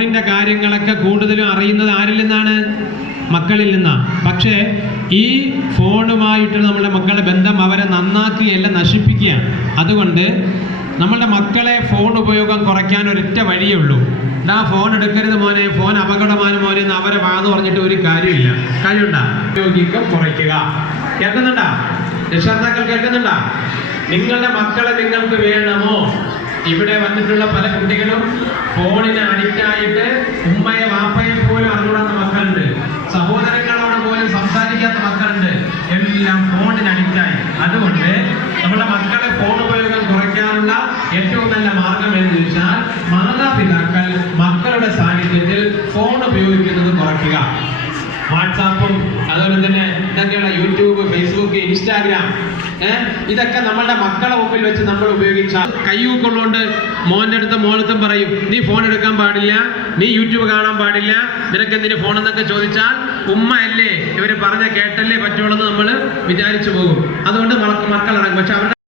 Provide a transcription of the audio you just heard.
ഫോണിൻ്റെ കാര്യങ്ങളൊക്കെ കൂടുതലും അറിയുന്നത് ആരിൽ നിന്നാണ്? മക്കളിൽ നിന്നാണ്. പക്ഷേ ഈ ഫോണുമായിട്ട് നമ്മുടെ മക്കളുടെ ബന്ധം അവരെ നന്നാക്കുകയല്ല, നശിപ്പിക്കുകയാണ്. അതുകൊണ്ട് നമ്മളുടെ മക്കളെ ഫോൺ ഉപയോഗം കുറയ്ക്കാൻ ഒരൊറ്റ വഴിയേ ഉള്ളൂ. ഫോൺ എടുക്കരുത് മോനെ, ഫോൺ അപകടമാണ് മോനെ എന്ന് അവരെ വാന്ന് പറഞ്ഞിട്ട് ഒരു കാര്യമില്ല. കാര്യമുണ്ടാ? ഉപയോഗിക്കം കുറയ്ക്കുക. കേൾക്കുന്നുണ്ടാ? രക്ഷകർത്താക്കൾ കേൾക്കുന്നുണ്ടാ? നിങ്ങളുടെ മക്കളെ നിങ്ങൾക്ക് വേണമോ? ഇവിടെ വന്നിട്ടുള്ള പല കുട്ടികളും ഫോണിന് അഡിക്റ്റായിട്ട് ഉമ്മയെ വാപ്പയെ പോലും അറിഞ്ഞൂടാത്ത മക്കളുണ്ട്, സഹോദരങ്ങളോട് പോലും സംസാരിക്കാത്ത മക്കളുണ്ട്, എല്ലാം ഫോണിന് അഡിക്റ്റായി. അതുകൊണ്ട് നമ്മുടെ മക്കളെ ഫോൺ ഉപയോഗം കുറയ്ക്കാനുള്ള ഏറ്റവും നല്ല മാർഗം എന്ന് ചോദിച്ചാൽ മാതാപിതാക്കൾ മക്കളുടെ സാന്നിധ്യത്തിൽ ഫോൺ ഉപയോഗിക്കുന്നത് കുറയ്ക്കുക. വാട്സാപ്പും അതുപോലെ തന്നെ ഇതൊക്കെയുള്ള യൂട്യൂബ്, ഫേസ്ബുക്ക്, ഇൻസ്റ്റാഗ്രാം, ഇതൊക്കെ നമ്മളുടെ മക്കളെ മുമ്പിൽ വെച്ച് നമ്മൾ ഉപയോഗിച്ചാൽ കയ്യൂക്കൊള്ളുകൊണ്ട് മോൻ്റെ അടുത്ത് മോളത്തും പറയും, നീ ഫോൺ എടുക്കാൻ പാടില്ല, നീ യൂട്യൂബ് കാണാൻ പാടില്ല, നിനക്ക് എന്തിന് ഫോൺ എന്നൊക്കെ ചോദിച്ചാൽ ഉമ്മ അല്ലേ ഇവർ പറഞ്ഞ കേട്ടല്ലേ പറ്റുള്ളൂ എന്ന് നമ്മൾ വിചാരിച്ചു പോകും. അതുകൊണ്ട് മക്കൾ ഇറങ്ങും. പക്ഷെ അവരുടെ